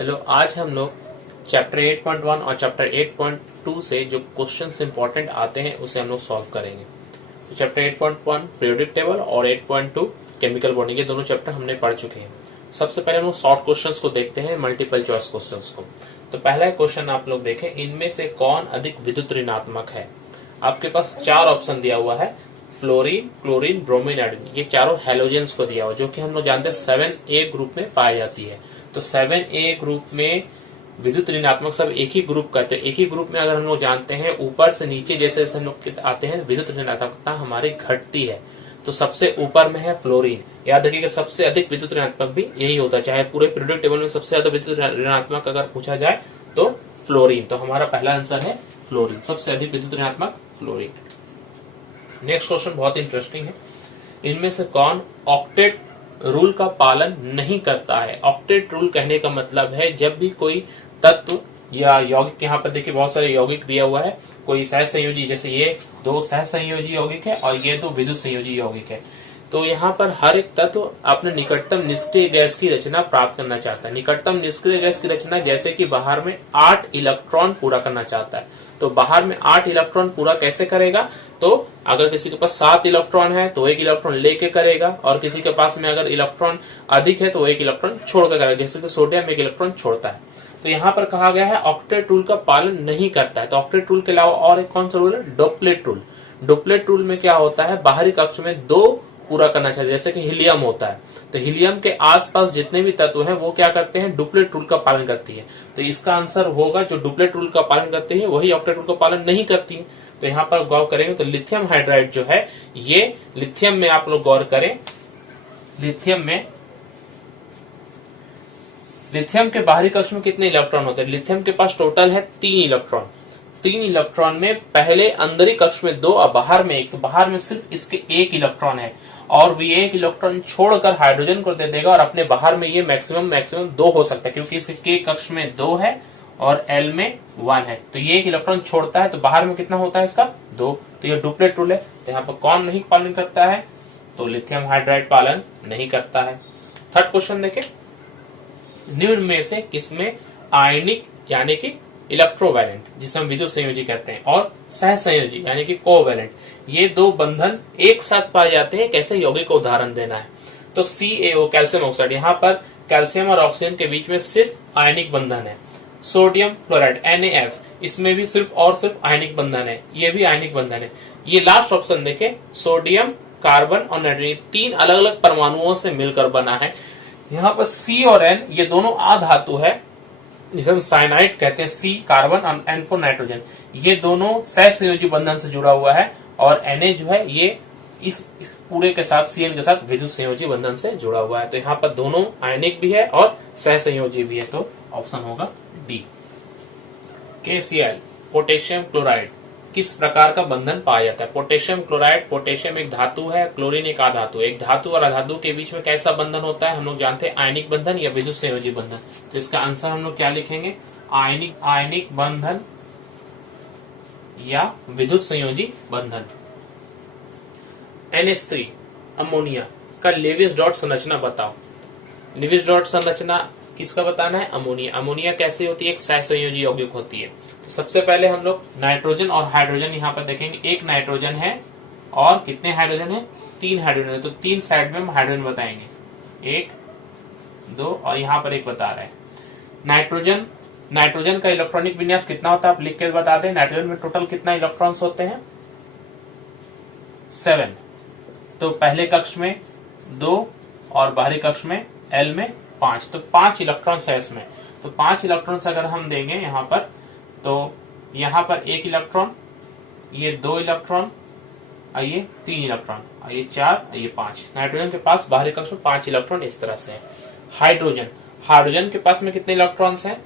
Hello, आज हम लोग चैप्टर 8.1 और चैप्टर 8.2 से जो क्वेश्चंस इंपॉर्टेंट आते हैं उसे हम लोग सॉल्व करेंगे। तो चैप्टर 8.1 पीरियोडिक टेबल और 8.2 केमिकल बॉन्डिंग, ये दोनों चैप्टर हमने पढ़ चुके हैं। सबसे पहले हम लोग शॉर्ट क्वेश्चंस को देखते हैं, मल्टीपल चॉइस क्वेश्चंस को। तो पहला क्वेश्चन आप लोग देखें, इनमें से कौन अधिक विद्युत ऋणात्मक है। आपके पास चार ऑप्शन दिया हुआ है, फ्लोरीन, क्लोरीन, ब्रोमीन, आयोडीन। ये चारों हेलोजेंस को दिया हुआ, जो कि हम लोग जानते हैं 7A ग्रुप में पाई जाती है। तो 7A ग्रुप में विद्युत ऋणात्मक सब एक ही ग्रुप कहते हैं। एक ही ग्रुप में अगर हम लोग जानते हैं ऊपर से नीचे जैसे जैसे हम लोग आते हैं विद्युत ऋणात्मकता हमारी घटती है। तो सबसे ऊपर में है फ्लोरीन। याद रखिएगा सबसे अधिक विद्युत ऋणात्मक भी यही होता है, चाहे पूरे पीरियोडिक टेबल में सबसे ज्यादा विद्युत ऋणात्मक अगर पूछा जाए तो फ्लोरीन। तो हमारा पहला आंसर है फ्लोरीन, सबसे अधिक विद्युत ऋणात्मक फ्लोरीन। नेक्स्ट क्वेश्चन बहुत इंटरेस्टिंग है, इनमें से कौन ऑक्टेट रूल का पालन नहीं करता है। ऑक्टेट रूल कहने का मतलब है जब भी कोई तत्व या यौगिक, यहाँ पर देखिए बहुत सारे यौगिक दिया हुआ है, कोई सह संयोजी, जैसे ये दो सह संयोजी यौगिक है और ये दो विद्युत संयोजी यौगिक है। तो यहाँ पर हर एक तत्व अपने निकटतम निष्क्रिय गैस की रचना प्राप्त करना चाहता है। निकटतम निष्क्रिय गैस की रचना जैसे कि बाहर में 8 इलेक्ट्रॉन पूरा करना चाहता है। तो बाहर में 8 इलेक्ट्रॉन पूरा कैसे करेगा, तो अगर किसी के पास 7 इलेक्ट्रॉन है तो 1 इलेक्ट्रॉन लेके करेगा, और किसी के पास में अगर इलेक्ट्रॉन अधिक है तो 1 इलेक्ट्रॉन छोड़कर करेगा, जैसे कि सोडियम 1 इलेक्ट्रॉन छोड़ता है। तो यहाँ पर कहा गया है ऑक्टेट रूल का पालन नहीं करता है। तो ऑक्टेट रूल के अलावा और एक कौन सा रूल है, डुप्लेट रूल। डुप्लेट रूल में क्या होता है, बाहरी कक्ष में 2 पूरा करना चाहिए, जैसे कि हीलियम होता है। तो हीलियम के आसपास जितने भी तत्व हैं वो क्या करते हैं, डुप्लेट रूल का पालन करती है। तो इसका आंसर होगा जो डुप्लेट रूल का पालन करती है वही ऑक्टेट रूल का पालन नहीं करती है। तो यहाँ पर गौर करेंगे तो लिथियम हाइड्राइड जो है, ये लिथियम में आप लोग गौर करें, लिथियम के बाहरी कक्ष में कितने इलेक्ट्रॉन होते हैं। लिथियम के पास टोटल है 3 इलेक्ट्रॉन। 3 इलेक्ट्रॉन में पहले अंदरी कक्ष में 2 और बाहर में 1। तो बाहर में सिर्फ इसके 1 इलेक्ट्रॉन है, और वो 1 इलेक्ट्रॉन छोड़कर हाइड्रोजन को दे देगा, और अपने बाहर में ये मैक्सिमम 2 हो सकता है, क्योंकि इसके K कक्ष में 2 है और L में 1 है। तो ये 1 इलेक्ट्रॉन छोड़ता है, तो बाहर में कितना होता है इसका 2। तो ये डुप्लेट रूल है। तो यहाँ पर कौन नहीं पालन करता है, तो लिथियम हाइड्राइड पालन नहीं करता है। थर्ड क्वेश्चन देखें, निम्न में से किसमें आयनिक यानी कि इलेक्ट्रोवैलेंट, जिसे हम विद्युत संयोजी कहते हैं, और सह संयोजी यानी कि कोवैलेंट, ये 2 बंधन एक साथ पाए जाते हैं, कैसे यौगिक को उदाहरण देना है। तो CaO कैल्शियम ऑक्साइड, यहाँ पर कैल्शियम और ऑक्सीजन के बीच में सिर्फ आयनिक बंधन है। सोडियम फ्लोराइड NaF, इसमें भी सिर्फ और सिर्फ आयनिक बंधन है, ये भी आयनिक बंधन है। ये लास्ट ऑप्शन देखें, सोडियम, कार्बन और नाइट्रोजन, 3 अलग अलग परमाणुओं से मिलकर बना है। यहाँ पर C और N ये दोनों अधातु है, जिसे हम साइनाइड कहते हैं, C कार्बन और N फॉर नाइट्रोजन, ये दोनों सह संयोजी बंधन से जुड़ा हुआ है, और Na जो है ये इस पूरे के साथ Cn के साथ विद्युत संयोजी बंधन से जुड़ा हुआ है। तो यहाँ पर दोनों आयनिक भी है और सह संयोजी भी है, तो ऑप्शन होगा डी। KCl पोटेशियम क्लोराइड किस प्रकार का बंधन पाया जाता है। पोटेशियम क्लोराइड, पोटेशियम एक धातु है, क्लोरीन एक अधातु। एक धातु और अधातु के बीच में कैसा बंधन होता है, हम लोग जानते हैं आयनिक बंधन या विद्युत संयोजी बंधन। तो इसका आंसर हम लोग क्या लिखेंगे, आयनिक बंधन या विद्युत संयोजी बंधन। NH3 अमोनिया का लेविस डॉट संरचना बताओ। लेविस डॉट संरचना किसका बताना है, अमोनिया। अमोनिया कैसे होती है, एक सह संयोजी यौगिक होती है। तो सबसे पहले हम लोग नाइट्रोजन और हाइड्रोजन यहाँ पर देखेंगे, एक नाइट्रोजन है और कितने हाइड्रोजन है, 3 हाइड्रोजन है। तो 3 साइड में हम हाइड्रोजन बताएंगे, 1 2 और यहाँ पर 1 बता रहे हैं। नाइट्रोजन का इलेक्ट्रॉनिक विन्यास कितना होता है, आप लिख के बता दें। नाइट्रोजन में टोटल कितना इलेक्ट्रॉन्स होते हैं, 7। तो पहले कक्ष में 2 और बाहरी कक्ष में L में 5, तो 5 इलेक्ट्रॉन्स है इसमें। तो 5 इलेक्ट्रॉन्स अगर हम देंगे यहाँ पर, तो यहाँ पर 1 इलेक्ट्रॉन, ये 2 इलेक्ट्रॉन और ये 3 इलेक्ट्रॉन और ये 4 और ये 5। नाइट्रोजन के पास बाहरी कक्ष में 5 इलेक्ट्रॉन इस तरह से है। हाइड्रोजन के पास में कितने इलेक्ट्रॉन्स हैं,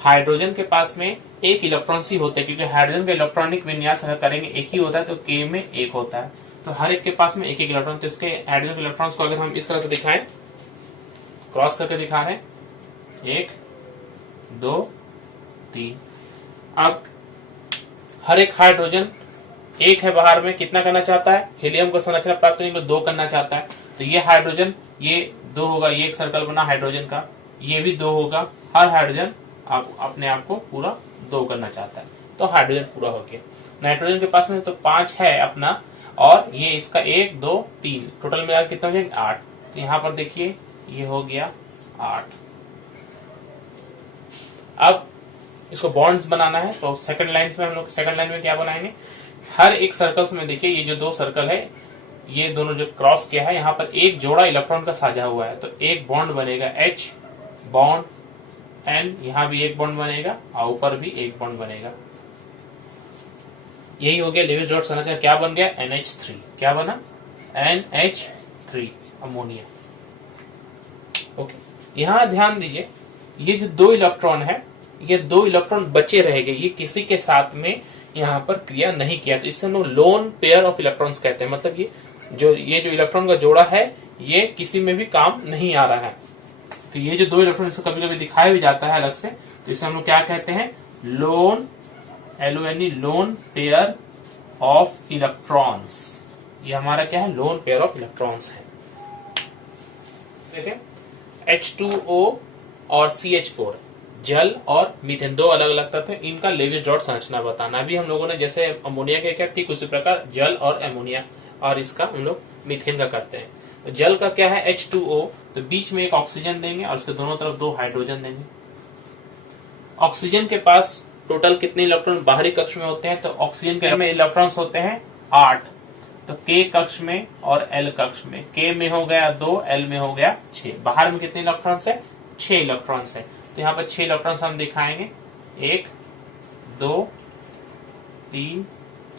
हाइड्रोजन के पास में 1 इलेक्ट्रॉन ही होते हैं, क्योंकि हाइड्रोजन का इलेक्ट्रॉनिक विन्यास अगर करेंगे 1 ही होता है, तो K में 1 होता है। तो हर एक के पास में 1 इलेक्ट्रॉन। तो इसके हाइड्रोजन के इलेक्ट्रॉन्स को अगर हम इस तरह से दिखाएं, क्रॉस करके दिखा रहे हैं, 1 2 3। अब हर एक हाइड्रोजन 1 है बाहर में, कितना करना चाहता है, हीलियम को संरचना प्राप्त करने के लिए 2 करना चाहता है। तो ये हाइड्रोजन, ये 2 होगा, ये एक सर्कल बना हाइड्रोजन का, ये भी 2 होगा। हर हाइड्रोजन आप अपने आप को पूरा 2 करना चाहता है, तो हाइड्रोजन पूरा हो गया। नाइट्रोजन के पास में तो 5 है अपना, और ये इसका 1 2 3 टोटल मिलाकर कितना हो जाएगा 8। तो यहाँ पर देखिए ये हो गया 8। अब इसको बॉन्ड्स बनाना है, तो सेकंड लाइन में हम लोग सेकंड लाइन में क्या बनाएंगे, हर एक सर्कल्स में देखिए ये जो 2 सर्कल है, ये दोनों जो क्रॉस किया है, यहाँ पर एक जोड़ा इलेक्ट्रॉन का साझा हुआ है, तो एक बॉन्ड बनेगा H बॉन्ड N, यहाँ भी एक बॉन्ड बनेगा और ऊपर भी एक बॉन्ड बनेगा। यही हो गया लेविस डॉट संरचना। क्या बन गया NH3। क्या बना NH3 अमोनिया। ओके, यहाँ ध्यान दीजिए ये जो 2 इलेक्ट्रॉन है, ये 2 इलेक्ट्रॉन बचे रहेंगे, ये किसी के साथ में यहाँ पर क्रिया नहीं किया, तो इससे हम लोग लोन पेयर ऑफ इलेक्ट्रॉन्स कहते हैं। मतलब ये जो इलेक्ट्रॉन का जोड़ा है ये किसी में भी काम नहीं आ रहा है। तो ये जो 2 इलेक्ट्रॉन इसको कभी कभी दिखाया भी जाता है अलग से, तो इसे हम लोग क्या कहते हैं, loan LONE lone pair of electrons. ये हमारा क्या है, लोन पेयर ऑफ इलेक्ट्रॉन्स है। देखिए H2O और CH4 जल और मीथेन 2 अलग अलग तत्व हैं, इनका लेविस डॉट संरचना बताना। अभी हम लोगों ने जैसे अमोनिया के क्या ठीक उसी प्रकार जल और अमोनिया और इसका हम लोग मीथेन का करते हैं। तो जल का क्या है H2O, तो बीच में एक ऑक्सीजन देंगे और उसके दोनों तरफ 2 हाइड्रोजन देंगे। ऑक्सीजन के पास टोटल कितने इलेक्ट्रॉन बाहरी कक्ष में होते हैं, तो ऑक्सीजन के में इलेक्ट्रॉन्स होते हैं 8, तो K कक्ष में और L कक्ष में। K में हो गया 2, L में हो गया 6। बाहर में कितने इलेक्ट्रॉन्स है, 6 इलेक्ट्रॉन्स है। तो यहाँ पर 6 इलेक्ट्रॉन्स हम दिखाएंगे, 1 2 3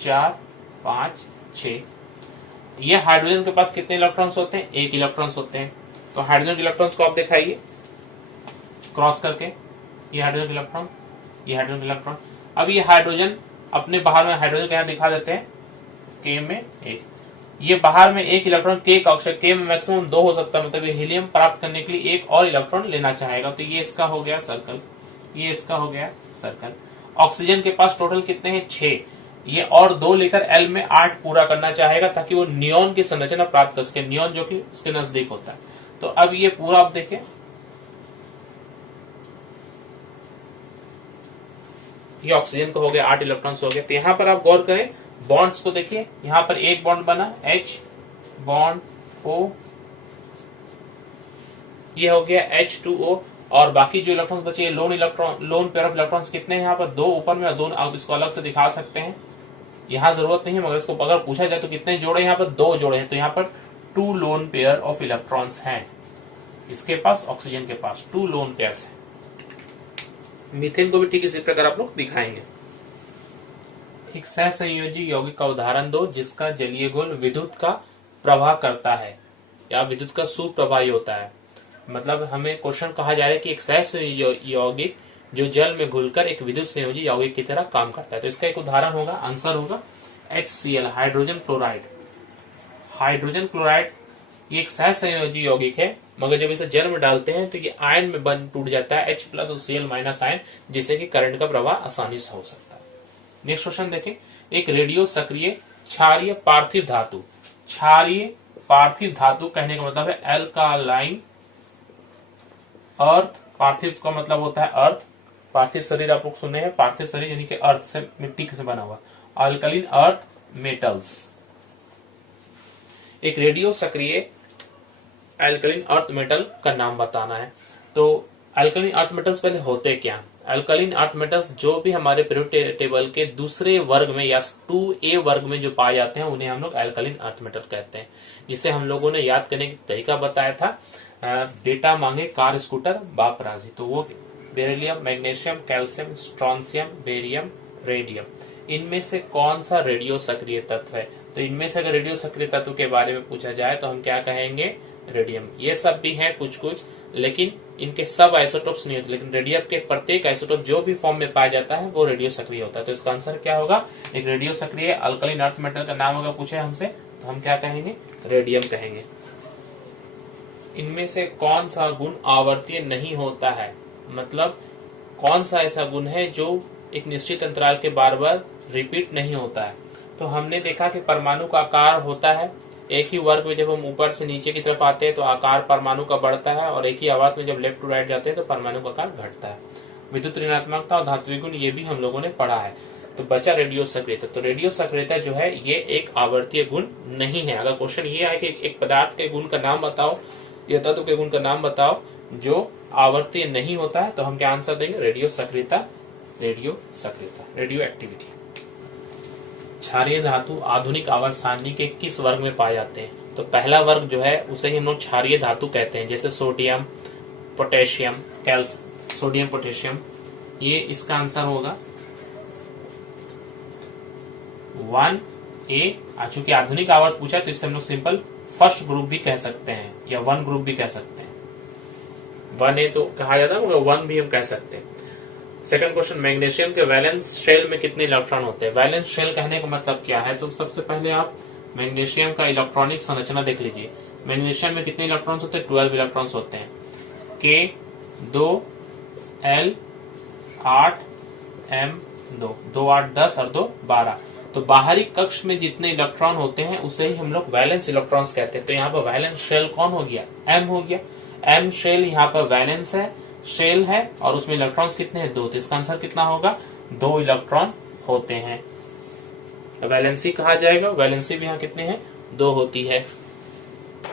4 5 6। ये हाइड्रोजन के पास कितने इलेक्ट्रॉन्स होते हैं, 1 इलेक्ट्रॉन्स होते हैं। तो हाइड्रोजन के इलेक्ट्रॉन्स को आप दिखाइए क्रॉस करके, ये हाइड्रोजन इलेक्ट्रॉन, ये हाइड्रोजन इलेक्ट्रॉन। अब ये हाइड्रोजन अपने बाहर में हाइड्रोजन का यहाँ दिखा देते हैं, K में 1। ये बाहर में 1 इलेक्ट्रॉन K कक्ष, K में मैक्सिमम 2 हो सकता है, मतलब ये हीलियम प्राप्त करने के लिए 1 और इलेक्ट्रॉन लेना चाहेगा। तो ये इसका हो गया सर्कल, ये इसका हो गया सर्कल। ऑक्सीजन के पास टोटल कितने हैं 6, ये और 2 लेकर L में 8 पूरा करना चाहेगा ताकि वो नियोन की संरचना प्राप्त कर सके, नियोन जो कि उसके नजदीक होता है। तो अब ये पूरा आप देखिए, ये ऑक्सीजन को हो गया 8 इलेक्ट्रॉन्स हो गए। तो यहाँ पर आप गौर करें बॉन्ड्स को देखिए, यहाँ पर एक बॉन्ड बना H बॉन्ड O, ये हो गया H2O, और बाकी जो इलेक्ट्रॉन्स बचे लोन पेयर ऑफ इलेक्ट्रॉन्स कितने हैं यहाँ पर 2 ऊपर में और 2। आप इसको अलग से दिखा सकते हैं, यहाँ जरूरत नहीं है, मगर इसको अगर पूछा जाए तो कितने जोड़े यहाँ पर 2 जोड़े हैं। तो यहाँ पर 2 लोन पेयर ऑफ इलेक्ट्रॉन्स हैं, इसके पास ऑक्सीजन के पास 2 लोन पेयर्स हैं। मीथेन को भी ठीक इसी प्रकार आप लोग दिखाएंगे। एक सहसंयोजी यौगिक का उदाहरण दो जिसका जलीय गुण विद्युत का प्रवाह करता है या विद्युत का सुप्रवाही होता है। मतलब हमें क्वेश्चन कहा जा रहा है कि एक सहसंयोजी यौगिक जो जल में घुलकर एक विद्युत संयोजी यौगिक की तरह काम करता है। तो इसका एक उदाहरण होगा, आंसर होगा HCl hydrogen chloride. Hydrogen chloride ये एक सहसंयोजी यौगिक है, मगर जब इसे जल में डालते हैं तो ये आयन में बन टूट जाता है H+ और Cl- आयन, जिससे कि करंट का प्रवाह आसानी से हो सकता है। नेक्स्ट क्वेश्चन देखें, एक रेडियो सक्रिय क्षारीय पार्थिव धातु, क्षारीय पार्थिव धातु कहने का मतलब है एल्कालाइन अर्थ। पार्थिव का मतलब होता है अर्थ, पार्थिव शरीर आप लोग सुने हैं, पार्थिव शरीर यानी कि अर्थ से, मिट्टी से बना हुआ। अल्कलीन अर्थ मेटल्स, एक रेडियो सक्रिय अल्कलीन अर्थ मेटल का नाम बताना है। तो अल्कलीन अर्थ मेटल्स पहले होते क्या, अल्कलीन अर्थ मेटल्स जो भी हमारे पीरियोडिक टेबल के दूसरे वर्ग में या 2A वर्ग में जो पाए जाते हैं उन्हें हम लोग अल्कलीन अर्थ मेटल कहते हैं, जिसे हम लोगों ने याद करने का तरीका बताया था। डेटा मांगे कार स्कूटर बाप राजी, तो वो beryllium, magnesium, calcium, strontium, barium, radium, इनमें से कौन सा रेडियो सक्रिय तत्व है। तो इनमें से अगर रेडियो सक्रिय तत्व के बारे में पूछा जाए तो हम क्या कहेंगे, रेडियम। ये सब भी हैं कुछ कुछ, लेकिन इनके सब आइसोटोप्स नहीं होते, लेकिन रेडियम के प्रत्येक आइसोटोप जो भी फॉर्म में पाया जाता है वो रेडियो सक्रिय होता है। तो इसका आंसर क्या होगा, एक रेडियो सक्रिय अल्कलीन अर्थ मेटल का नाम अगर पूछे हमसे तो हम क्या कहेंगे, रेडियम कहेंगे। इनमें से कौन सा गुण आवर्तीय नहीं होता है, मतलब कौन सा ऐसा गुण है जो एक निश्चित अंतराल के बार बार रिपीट नहीं होता है। तो हमने देखा कि परमाणु का आकार होता है एक ही वर्ग में जब हम ऊपर से नीचे की तरफ आते हैं तो आकार परमाणु का बढ़ता है, और एक ही आवर्त में जब लेफ्ट टू राइट जाते हैं तो परमाणु का आकार घटता है। विद्युत ऋणात्मकता और धात्विक गुण ये भी हम लोगों ने पढ़ा है। तो बचा रेडियो सक्रियता। तो रेडियो सक्रियता जो है ये एक आवर्तीय गुण नहीं है। अगर क्वेश्चन ये है कि एक पदार्थ के गुण का नाम बताओ या तत्व के गुण का नाम बताओ जो आवर्तीय नहीं होता है, तो हम क्या आंसर देंगे? रेडियो सक्रियता, रेडियो सक्रियता, रेडियो एक्टिविटी। क्षारीय धातु आधुनिक आवर्त सारणी के किस वर्ग में पाए जाते हैं? तो पहला वर्ग जो है उसे ही हम लोग क्षारीय धातु कहते हैं, जैसे सोडियम, पोटेशियम, सोडियम, पोटेशियम, ये इसका आंसर होगा 1A। चूंकि आधुनिक आवर्त पूछा तो इससे हम लोग सिंपल फर्स्ट ग्रुप भी कह सकते हैं या 1 ग्रुप भी कह सकते हैं। 1A तो कहा जाता है, मगर 1 भी हम कह सकते हैं। सेकंड क्वेश्चन, मैग्नीशियम के वैलेंस शेल में कितने इलेक्ट्रॉन होते हैं? वैलेंस शेल कहने का मतलब क्या है? तो सबसे पहले आप मैग्नीशियम का इलेक्ट्रॉनिक संरचना देख लीजिए। मैग्नीशियम में कितने इलेक्ट्रॉन्स होते हैं? 12 इलेक्ट्रॉन्स होते हैं। K 2 L 8 M 2 8 10 और 2 12। तो बाहरी कक्ष में जितने इलेक्ट्रॉन होते हैं उसे ही हम लोग वैलेंस इलेक्ट्रॉन्स कहते हैं। तो यहाँ पर वैलेंस शेल कौन हो गया? M हो गया। M शेल यहाँ पर वैलेंस है, शेल है, और उसमें इलेक्ट्रॉन्स कितने हैं? 2। तो इसका आंसर कितना होगा? 2 इलेक्ट्रॉन होते हैं। वैलेंसी कहा जाएगा। वैलेंसी भी यहाँ कितने हैं? 2 होती है।